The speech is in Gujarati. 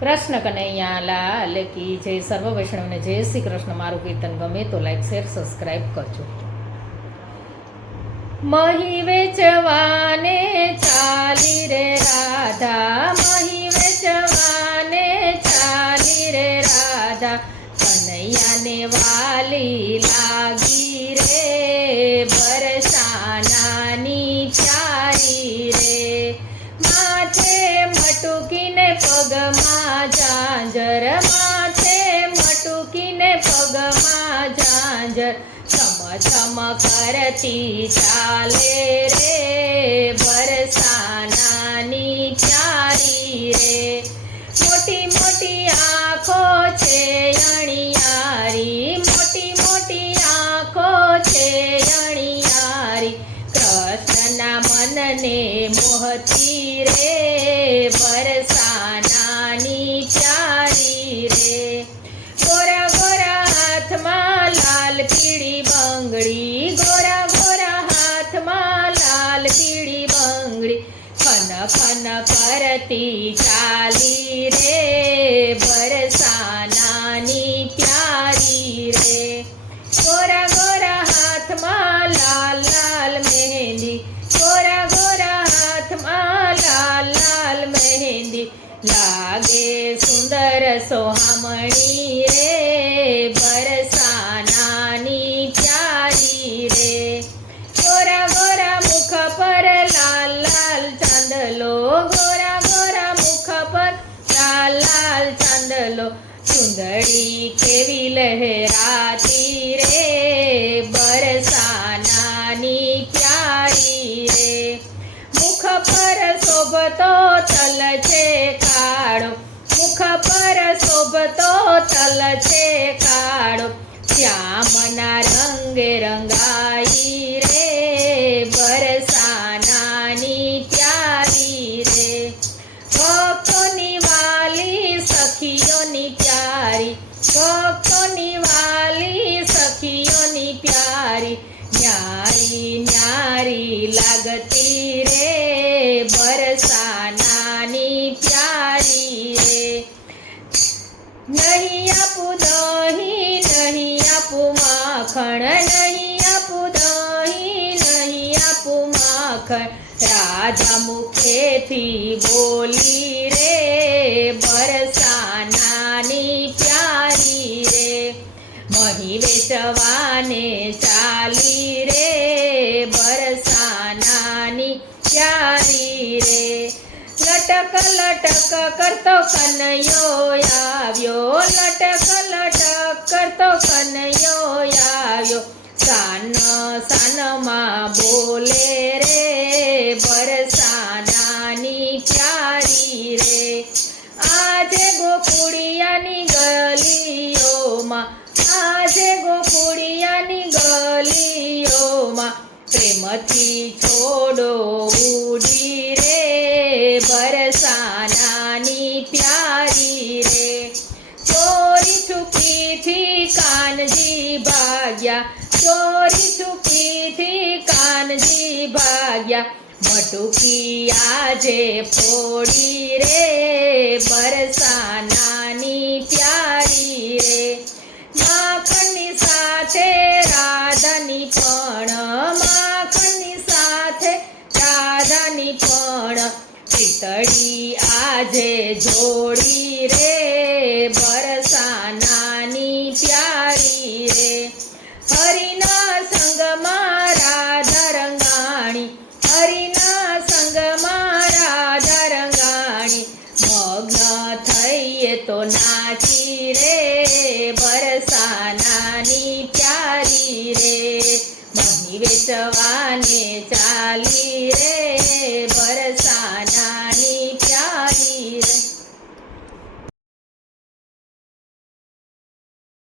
કૃષ્ણ કનૈયા લાલ કી જય. સર્વ વૈષ્ણવને જય શ્રી કૃષ્ણ. મારું કીર્તન ગમે તો લાઈક શેર સબસ્ક્રાઈબ કરજો. મહી વેચવાને ચાલી રે રાધા, મહી વેચવાને ચાલી રે રાધા, કનૈયાને વાલી લાગી રે, બરસાનાની ચારી રે, માથે મટુકીને પગમાં ઝાંઝર, માથે મટુકીને પગમાં ઝાંઝર, છમ છમ કરતી ચાલે રે, બરસાનાની ચારી રે, મોટી મોટી આંખો છે અણિયારી, મોટી મોટી આંખો છે અણિયારી, કૃષ્ણના મનને મોહતી રે, બરસાનાની ચારી રે, ગોરા ગોરા હાથમાં લાલ પીળી બંગડી, ગોરા ગોરા હાથમાં લાલ પીળી બંગડી, ખન ખન કરતી ચાલી રે, બરસાનાની પ્યારી રે, ગોરા ગોરા હાથમાં લાલ લાલ મહેંદી, ગોરા ગોરા હાથમાં લાલ લાલ મહેંદી, લાગે સુંદર સોહામણી રે, બરસાનાની પ્યારી રે, ગોરા ગોરા મુખ પર લાલ લાલ ચાંદલો, ગોરા ગોરા મુખ પર લાલ લાલ ચાંદલો, ચુંદડી કેવી લહેરાતી રે, બરસાનાની પ્યારી રે, મુખ પર શોભતો તલ છે કાળો, મુખ પર શોભતો તલ છે કાળો, શ્યામના રંગે રંગાઈ રે, બરસાનાની પ્યારી રે, ભક્તોની વાલી સખીઓની પ્યારી, ભક્તોની વાલી સખીઓની પ્યારી, ન્યારી ન્યારી લાગતી રે, બરસાનાની પ્યારી રે, નહીં આપું દહીં નહીં આપું માખણ, નહીં આપું દહીં નહીં આપું માખણ, રાધા મુખેથી બોલી રે, બરસાનાની પ્યારી રે, મહી વેચવાને ચાલી રે, બરસાનાની પ્યારી રે, લટક લટક કરતો કનૈયો આવ્યો, લટક લટક કરતો કનૈયો આવ્યો, સાન સાનમાં બોલે રે, બરસાનાની પ્યારી રે, આજે ગોકુળિયાની ગલીઓમાં, આજે ગોકુળિયાની ગલીઓમાં, પ્રેમથી છોડો ઉડી રે, બરસાનાની પ્યારી રે, ચોરી છુપીથી કાનજી ભાગ્યા, ચોરી છુપીથી કાનજી ભાગ્યા, મટુકી આજે ફોડી રે, બરસાનાની પ્યારી રે, માખણની સાથે રાધાની પણ, માખણની સાથે રાધાની પણ, પિતળી આજે જોડી રે, બરસાનાની પ્યારી રે, હરિના સંગમાં રાધા રંગાણી, હરિના સંગમાં રાધા રંગાણી, મગ્ન થઈએ તો નાચી રે, બરસાનાની પ્યારી રે, મહી વેચવાને ચાલી રે, બરસાનાની પ્યારી રે.